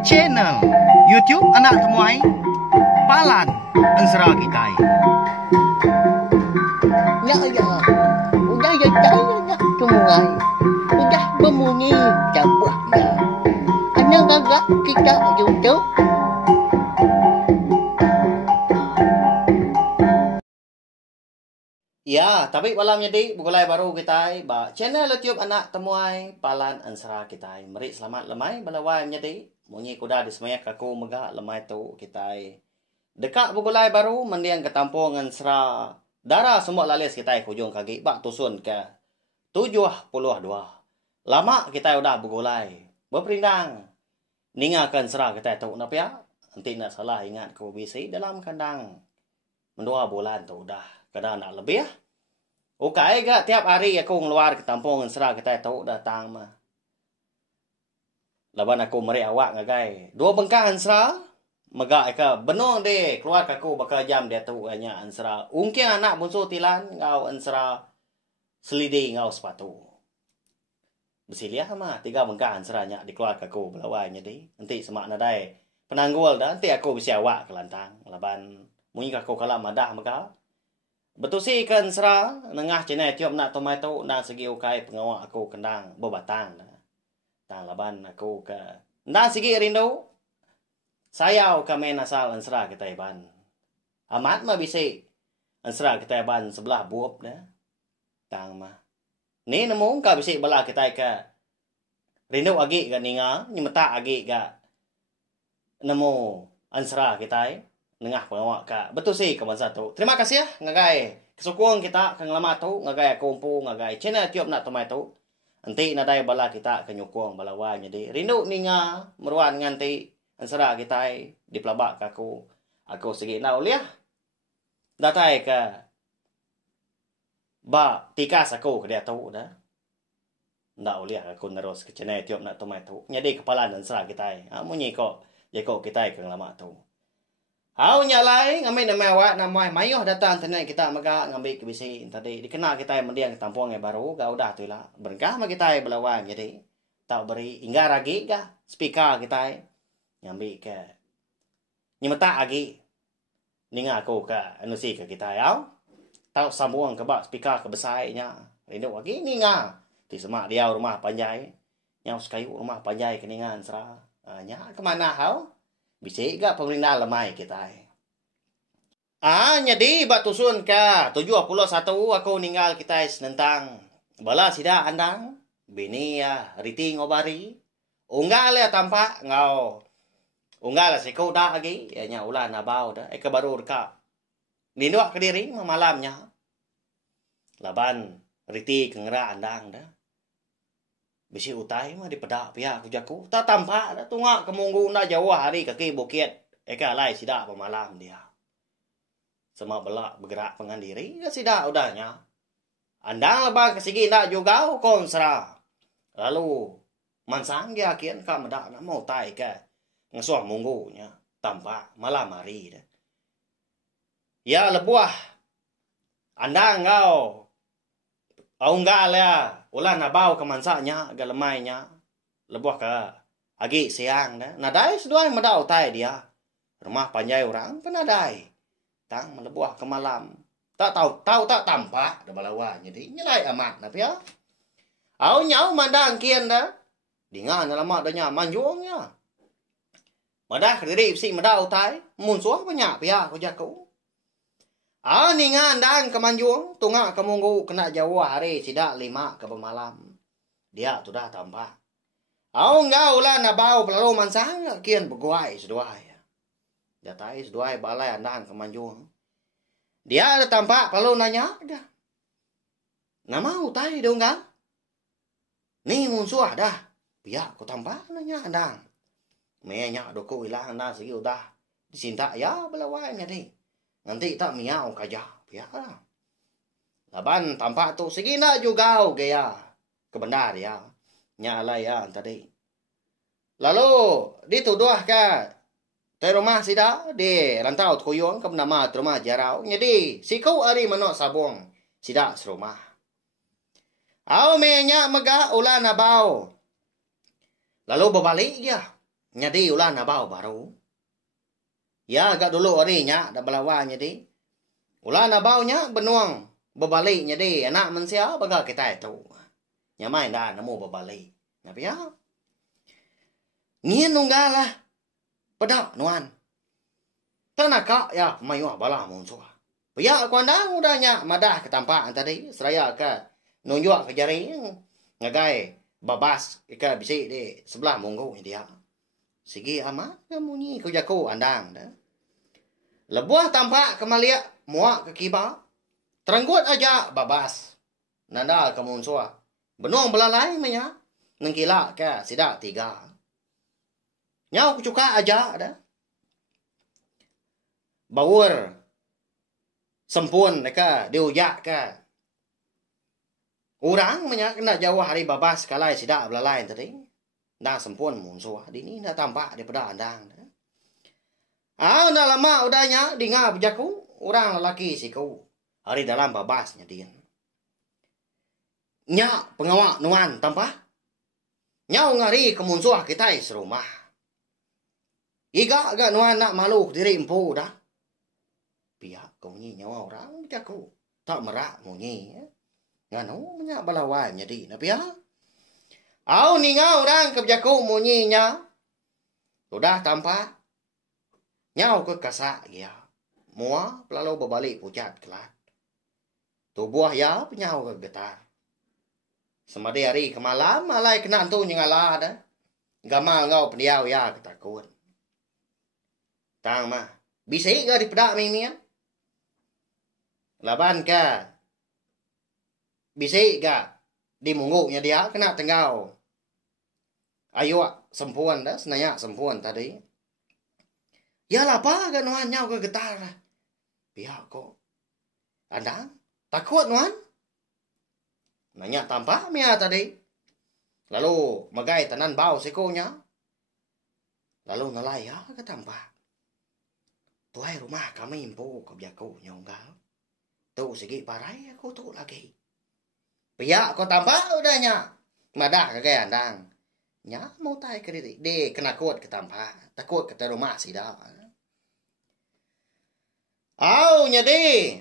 Channel YouTube anak temuai Palan Ansara Kitai. Ya ya, udah ya ya temuai, udah berbunyi cabutnya. Anak gagak kita YouTube. Ya, tapi malamnya di bukulai baru kita ba channel YouTube anak temuai Palan Ansara kita. Mari selamat lemai balawai menjadi munyi kuda di semaya kaku megah lemai tu kita. Dekat bukulai baru mendiang ketampung Ansara darah semua lalis kita hujung kaki bak tusun ke 72. Lama kita udah bukulai berperindang ningakan Ansara kita tu napa ya? Nanti nak salah ingat ku bisi dalam kandang. Mendua bulan tu udah kadang nak lebih ya. Okay, gak tiap hari aku ngeluar ke tampung Ansara kita tahu datang mah. Laban aku meri awak ngagai. Dua bengkak Ansara, megak ke benong deh keluar aku bakal jam dia tahu hanya Ansara. Ungking anak bunsu tilan ngau Ansara selidi ngau sepatu. Bersilia mah 3 bengkak Ansara nya dikeluar aku belawainya deh. Nanti semak nadai penanggul dah nanti aku bisa awak ke lantang. Laban munyi aku kalah madah megak. Betul sih kan Ansara nengah cina tiap nak tomato nak segi ukai pengawak aku kendang bebatang tang laban aku ke nak segi rindu saya ke main asal Ansara kita iban amat mah bisa Ansara kita iban sebelah buop dah tang mah ni nemu ka bisa bala kita ke rindu agi ke ninga nyemeta agi ke nemu Ansara kita nengah pengawak ka betul sih kawan satu terima kasih ya ngagai kesukung kita kang lama tu ngagai kumpu ngagai channel tiap nak tomai tu nanti nadai bala kita kenyukung balawa jadi rindu ninga meruan nganti Ansara kita di pelabak aku segi na uliah datai ke ba tikas aku ke dia tu dah ndak uliah aku terus ke channel tiap nak tomai tu jadi kepala Ansara kita munyi kok jeko kita kang lama tu. Au nyalai ngambil nama awak nama mayuh datang tenai kita maka ngambil ke bisi tadi dikenal kita mendiang ke tampung yang baru gak udah tu lah berkah mah kita belawan jadi tak beri hingga lagi gah speaker kita ngambil ke nyemeta lagi ninga aku ke anusi ke kita au tahu sambung ke bak speaker ke besarnya rindu lagi ninga di semak dia rumah panjai nyau sekayu rumah panjai keningan Ansara nya kemana hau bisa gak pemerintah lemai kita. Jadi batusun ke 71 aku ninggal kita senentang. Bala sida andang. Bini ya riting obari. Unggal ya tampak ngau. Unggal siko dah lagi. Ya nya ulah nabau dah. Eka baru reka. Ninduak ke diri malamnya. Laban riti kengera andang dah. Bisi utai mah di pedak pihak kujaku. Tak tampak dah tunggak kemunggu na jauh hari kaki bukit. Eka lai sida pemalam dia. Semua belak bergerak pengan diri. Ya sida udahnya. Andang lebang kesigi nak juga hukum Ansara. Lalu mansang dia kian ka medak nak mau tai ke. Ngasuh munggunya. Tampak malam hari dah. Ya lebuah. Andang kau. Aunggal ya. Ulah nabau ke mansanya, ke lemainya. Lebuah ke agi siang dah. Nadai seduai medau tai dia. Rumah panjai orang penadai. Tang melebuah ke malam. Tak tahu tak tampak dah balawan. Jadi nyelai amat napa ya. Au nyau mandang kian dah. Dingan lama dah nya manjungnya. Madah kediri si medau tai. Munsuah banyak pihak kujaku. Ningan dan kemanjung, tunggak kemunggu kena jauh hari sidak 5 ke pemalam. Dia sudah tampak. Enggak ulah nabau pelalu mansang kian beguai seduai. Datai seduai balai andan kemanjung. Dia ada tampak pelalu nanya dah. Nama utai dong enggak? Ni munsuah dah. Biar ku tampak nanya andang. Menyak doko ilang andan segi udah. Disinta ya belawainya deh. Nanti tak miau kaja, ya. Laban tampak tu segi nak juga gaya kebenar ya. Nyala ya tadi. Lalu dituduh ke rumah sida di rantau kuyung ke nama rumah jarau. Jadi sikau ari manok sabung sida serumah. Au menya mega ulah nabau. Lalu berbalik dia. Nyadi ulah nabau baru. Ya agak dulu harinya dah belawan nyadi. Ulah nabaunya benuang. Berbalik nyadi anak manusia baga kita itu. Nyamai dah nemu berbalik. Tapi ya. Ngien nunggal lah. Pedak nuan. Tanaka ya mayuah bala munsua. Ya kuandang udahnya madah ke tampak tadi. Seraya ke nunjuk ke jari. Ngagai babas ika bisi di sebelah monggo dia. Sigi amat kamu kau jago andang dah. Lebuah tampak kemalia muak ke kiba. Teranggut aja babas. Nanda kamu sua. Benuang belalai menya. Nengkila ke sidak 3. Nyau kucuka aja dah. Bawur sempun ka diujak ka. Orang menya kena jauh hari babas kalai sidak belalai tadi. Dah sempun munsua. Dini dah tampak daripada andang. Dah lama udahnya dengar bejaku. Orang lelaki siku. Hari dalam babasnya dia. Nya pengawak nuan tampak. Nyau ngari ke munsua kita serumah. Iga agak nuan nak malu diri empu dah. Pihak kau nyi nyawa orang bejaku. Tak merak mu nyi. Nganu menyak balawan jadi. Nah pihak. Au ninga orang ke bejaku mu nyi nya. Sudah tampak. Nyau ke kasak ya. Mua lalu berbalik pucat kelat. Tubuh ya penyau ke getar. Semadi hari ke malam malai kena tu nyengala dah. Gamal ngau pendiau ya ketakut. Tang mah. Bisa ke dipedak mimian? Laban ka. Bisa ke di mungguknya dia kena tenggau. Ayo sempuan dah senaya sempuan tadi. Ya apa kan nuan nyau ke getar. Pihak kok. Andang takut nuan. Nanya tampak mia tadi. Lalu magai tanan bau sikonya. Lalu ngelaya ke tampak. Tuai rumah kami impu ke biaku nyonggal. Tu segi parai aku tu lagi. Pihak kau tampak udahnya. Madah ke gaya andang. Nya mau tai ke diri. Dia kena kuat ke tampak. Takut ke rumah sih dah. Au nyadi.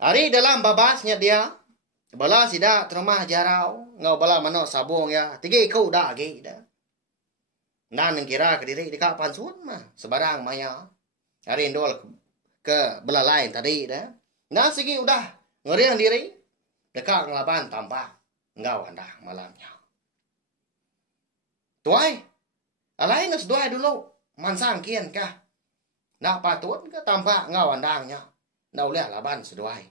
Hari dalam babasnya dia. Bala sida terumah jarau. Ngau bala manok sabung ya. 3 kau dah lagi dah. Nan kira ke diri dikak pansun mah. Sebarang maya. Hari indol ke bela lain tadi dah. Nah segi udah ngeriang diri. Dekat ngelaban tampak. Ngau anda malamnya. Tuai. Alai nges duai dulu. Mansang kian kah. Nak patut ke tampak ngau andangnya. Nau lihat laban seduai.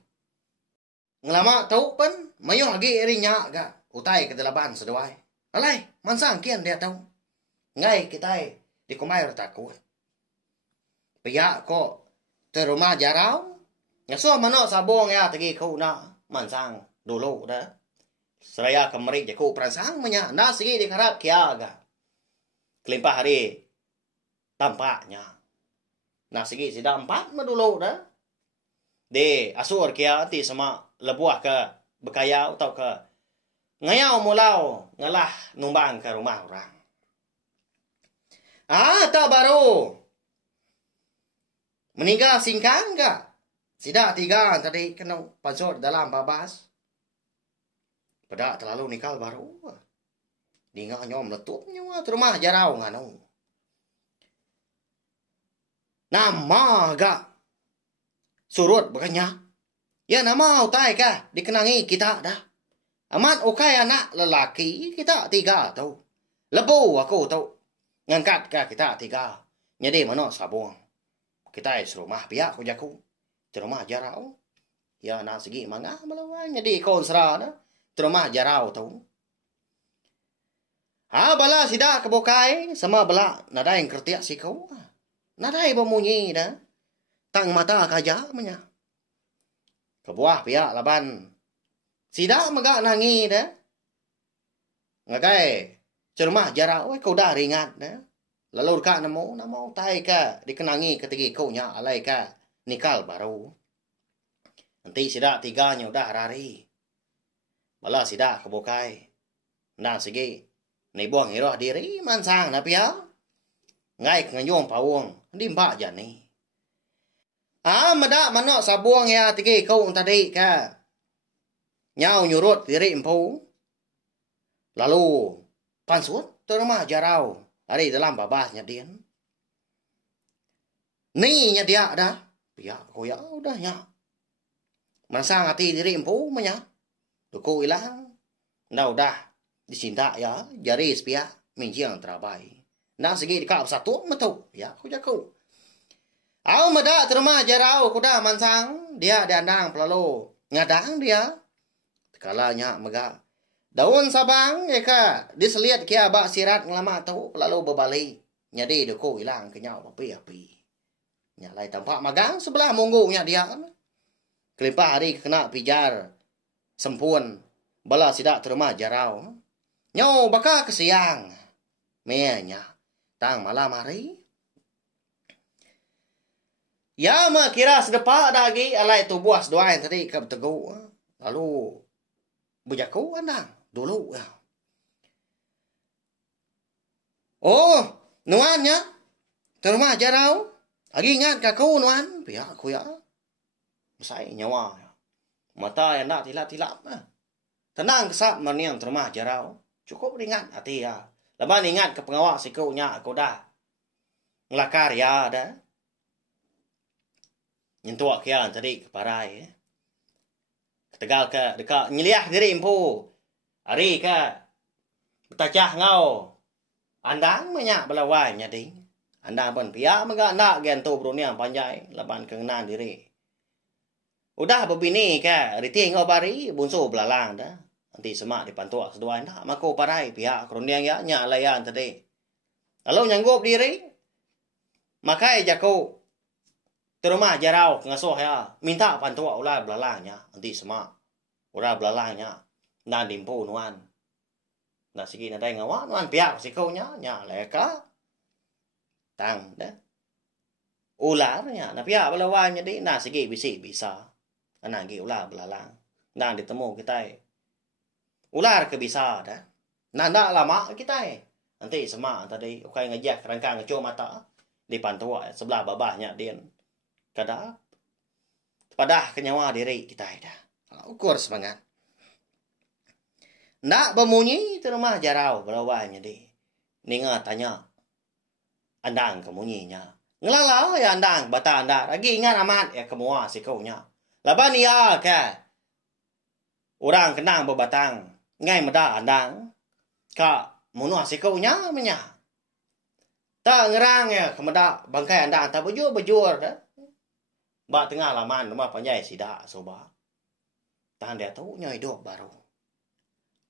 Ngelama tau pun. Mayuh lagi irinya ga. Utai ke delaban seduai. Alai. Mansang kian dia tahu. Ngai kita di kumai takut. Pihak kok. Terumah jarau. Ngasuh manok sabong ya. Tegi kau nak. Mansang dulu dah. Seraya kemarin jaku peransang menya. Nah segi dikarap kia ga. Kelimpah hari. Tampaknya. Nah segi sida 4 mah dulu dah. Di asur kia ti sama lebuah ke bekayau atau ke ngayau mulau ngalah numbang ke rumah orang. Tak baru. Meninggal singkang enggak? Sida 3 tadi kena pansur dalam babas. Pada terlalu nikal baru. Dinga nyom letup nyawa rumah jarau nganu. Nama ga surut bekanya. Ya nama utai ka dikenangi kita dah. Amat ukai anak lelaki kita 3 tau. Lebu aku tau. Ngangkat ka kita 3. Nyadi mana sabung. Kita serumah pihak ku jaku. Terumah jarau. Ya nak segi mangga melawan nyadi konsra dah. Terumah jarau tau. Bala sida kebokai sama bala nada yang kertiak si kau. Nada yang bemunyi dah. Tang mata kaja menya. Kebuah pihak laban. Sida megak nangi dah. Ngagai cerumah jarau kau dah ringat dah. Lalu ka namo tai ka dikenangi ketegi kau nya alai ka nikal baru. Nanti sida 3-nya udah rari. Bala sida kebokai. Nah segi Ni buang iroh diri mansang na pia. Ngai ngayong pawong di mbak jani. Mada manok sabuang ya tiki kau tadi ka. Nyau nyurut diri empu. Lalu pansut terma jarau. Hari dalam babasnya dia. Ni nya dia dah. Pia ko ya udah nya. Mansang hati diri empu menya. Duku ilang. Nda udah disinta ya jari pia minjiang terabai. Nang segi dikap satu metu ya ku jaku. Au mada terma jarau kuda mansang dia dandang pelalu ngadang dia. Kalanya mega daun sabang eka diseliat kia bak sirat ngelama tahu pelalu berbalik. Nyadi duku ilang kenyau api-api. Nyalai tampak magang sebelah munggunya dia. Kelipah hari kena pijar sempun bala sidak terma jarau. Nyau baka kesiang. Menya tang malam hari. Ya kira sedepa lagi alai tu buas doa yang tadi ke betegu. Lalu bujaku andang dulu ya. Oh, nuannya terma jarau. Lagi ingat kaku nuan, pihak aku ya. Masai nyawa. Mata yang nak tilap-tilap. Tenang kesap maniang terma jarau. Cukup ringan hati ya. Lepas ingat ke pengawal sikunya aku dah. Ngelakar ya dah. Nyentuak kia tadi ke parai. Ketegal ke dekat nyeliah diri empu. Hari ke betacah ngau. Andang banyak belawai nyading. Andang pun pihak megak nak gentu beruniang panjai. Lepas kengenan diri. Udah berbini ke riting ngau bari bunsu belalang dah. Nanti semak dipantuak seduai dah. Mako parai pihak keruniang ya nyak layan tadi. Lalu nyanggup diri. Makai jaku. Terumah jarau ngasuh ya. Minta pantuak ulah belalangnya. Nanti semak. Ulah belalangnya. Dan dimpu nuan. Nah segi nadai ngawak nuan pihak sikaunya. Nyak leka. Tang dah. Ularnya. Nah pihak belawanya di. Nah segi bisi bisa. Anak gi ular belalang. Nah ditemu kita. Ular ke bisa dah. Nah nak lama kita. Nanti semak tadi. Ukai ngejak rangka ngecuk mata. Di pantua sebelah babahnya dia. Kada. Padah kenyawa diri kita dah. Ukur semangat. Nak bemunyi terumah jarau belawanya di. Ninga tanya. Andang kemunyinya. Ngelalau ya andang bata andang. Lagi ingat amat ya kemua sikaunya. Laban ya ke. Orang kenang berbatang. Ngai meda andang. Kak munua sikaunya menya. Tak ngerang ya kemeda bangkai andang. Tak bejur-bejur dah. Bak tengah laman rumah panjai sidak soba. Tahan dia tahu nya hidup baru.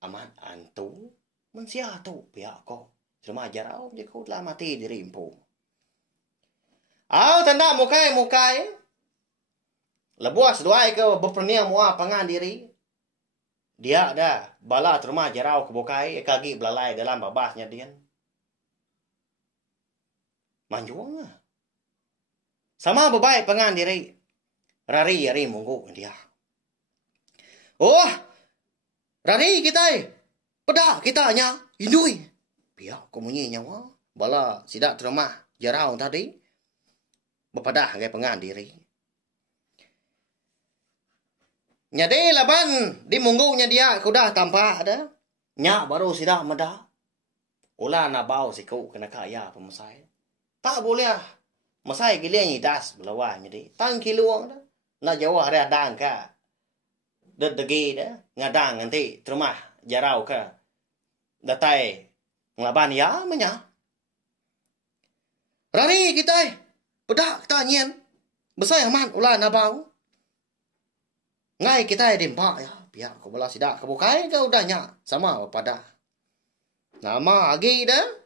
Amat antu. Mensia tu pihak kau. Cuma jarau je kau telah mati diri impu. Tanda mukai. Lebuas doai ke berperniang mua pangan diri. Dia dah bala terumah jarau ke bukai. Kagi belalai dalam babasnya dia. Manjuang lah. Sama bebaik pangan diri. Rari munggu dia. Oh, rari kita. Pedak kita nya. Indui. Biar komunyi nyawa. Bala sidak terumah jarau tadi. Berpadah ngai pangan diri. Nyade laban di munggunya dia kudah tampak ada. Nyak baru sidak meda. Ulah na bau siku kena kaya pemasai. Tak boleh. Masai gilian das belawanya di. Tang kiluang dah. Na Jawa ada dang ka. Degi dah. Ngadang nanti terumah jarau ka. Datai ngelaban ya menya. Rari kita. Pedak kita nyen. Besar aman ulah na bau. Ngai kita dimpak ya. Biar ko bola sidak kebukai ke udahnya. Sama pada. Nama lagi dah.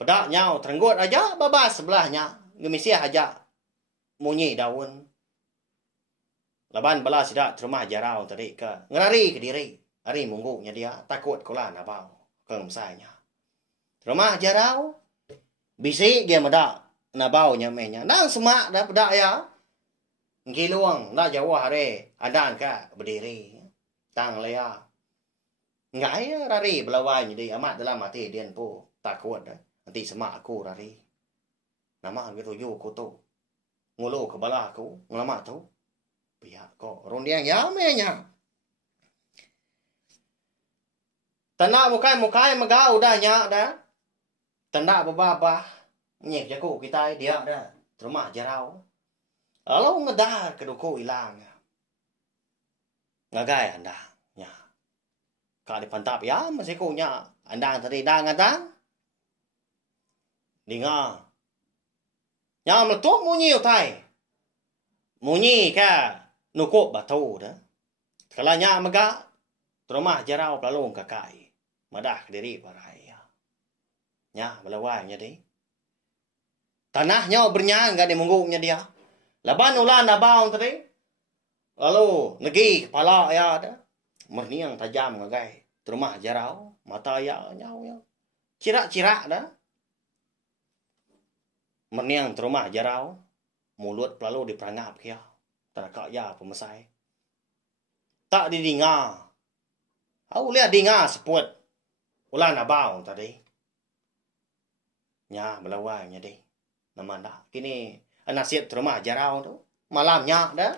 Pedak nyau terenggut aja babas sebelahnya. Gemisiah aja. Munyi daun. Laban bala sidak terumah jarau tadi ke. Ngerari ke diri. Hari munggunya dia. Takut kolah nabau. Kelemsanya. Terumah jarau. Bisik dia medak. Nabau nyamenya. Nang semak dah pedak ya. Ngiluang. Nak Jawa hari. Adan ke berdiri. Tang lea. Ngai rari belawai jadi amat dalam mati dian po takut dah. Nanti semak aku rari. Nama gitu yo ko tu. Ngolo ke bala aku, ngelamak tu. Pihak ko rondiang ya menya. Tanah mukai magau dah nyak dah. Tanda babah nyek jago kita dia dah. Terumah jarau. Alau ngedar kedoko hilang. Ngagai anda. Kak di pantap ya masih ko nya andang tadi dang andang dinga nya meletup munyi utai munyi ka nukop batu dah kalau nya maga terumah jarau pelalung kakai madah diri parai nya belawai nya deh tanahnya bernyang gak dimunggungnya dia laban ulan abang tadi lalu negi kepala ya dah merniang tajam ngagai terumah jarau mata ya nyau cirak dah merniang terumah jarau mulut pelalu diperangap kia tanah ya pemesai tak didinga au lihat dinga seput ulan abang tadi nya belawai nya deh nama dah kini nasib terumah jarau tu malamnya dah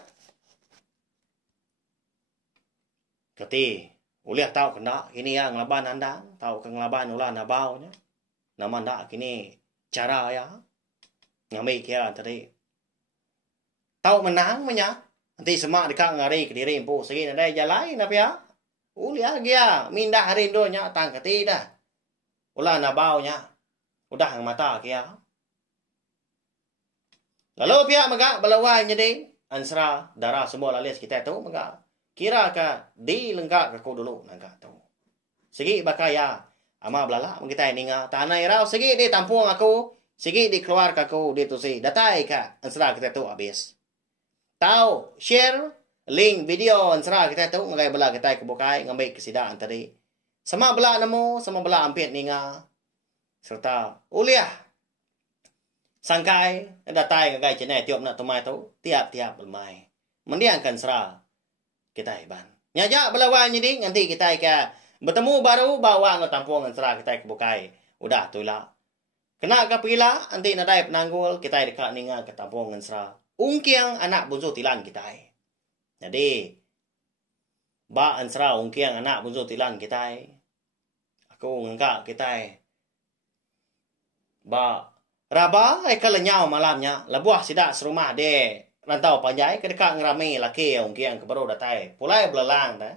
keti ulih tahu kena ini yang ngelaban andang tahu ke ngelaban ulah nabau nya nama ndak kini cara ya ngamai kia tadi tahu menang menya nanti semak dekat ngari ke diri empu segi ada jalan apa ya ulih dia mindah hari do nya tang keti dah ulah nabau nya udah ang mata kia lalu pihak maga belawai jadi ansra darah semua lalis kita tu maga kira ka di lenggak aku dulu nangka tu. Segi bakaya ama belala kita ninga tanah irau segi di tampung aku, segi di keluar aku di tu si datai ka ansra kita tu habis. Tahu share link video ansra kita tu ngai bela kita ke bukai ngambil kesidaan tadi. Sama bela nemu, sama bela ampit ninga. Serta uliah sangkai datai ngai cenai tiup nak tumai tu tiap-tiap lemai. Mendiangkan serah kita iban. Nyajak belawai jadi nanti kita ke bertemu baru bawa ke tampung antara kita ke bukai. Udah tu lah. Kena ke pila nanti nadai penanggul kita dekat ninga ke tampung antara ungkiang anak bunsu tilan kita. Jadi ba antara ungkiang anak bunsu tilan kita. Aku ngengkak kita. Ba raba kalenyau malamnya labuah sidak serumah de rantau panjai ke dekat ngerame laki yang ke baru datai pulai belalang dah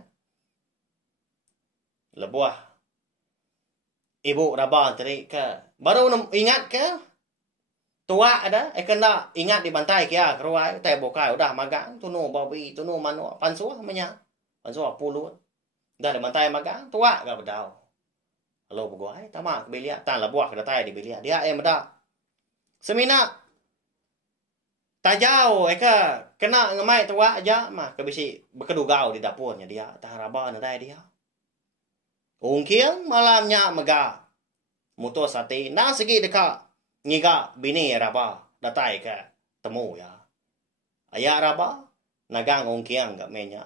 lebuah ibu rabah tadi ke baru ingat ke tua ada kena ingat dibantai kia keruai tai bokai udah magang tunu babi tunu manu pansuah menya pansuah puluh dah dibantai magang tua gak bedau kalau beguai tamak belia tan lebuah ke datai di belia dia meda semina tajau eka kena ngemai tua aja mah kebisi bekedugau di dapurnya dia tah raba nadai dia ungkiang malamnya mega muto sate na segi dekat ngiga bini raba datai ke temu ya ayah raba nagang ungkiang gak menya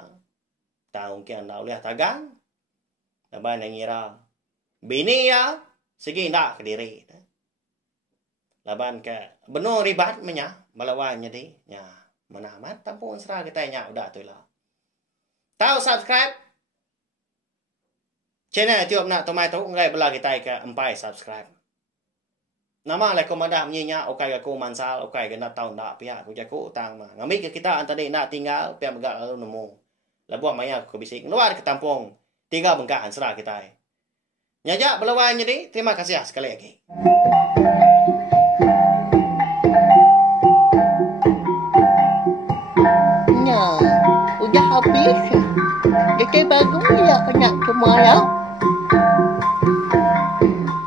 ta ungkiang na uliah tagang naba nangira bini ya segi ndak ke diri laban ke benar ribat menya malawanya di ya mana amat tampung serah kita nya udah tu lah tahu subscribe channel tiup nak tomai tu ngai bela kita ke empai subscribe nama le komanda menyinya okai aku mansal okai kena tahu ndak pihak aku jago utang mah ngambil ke kita antara nak tinggal pihak megak lalu nemu labuah maya aku bisik luar ke tampung tinggal bengkahan serah kita nyajak belawanya di terima kasih sekali lagi. Udah habis. Kita bagus ya kena semua lah.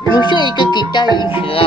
Musuh itu kita Israel.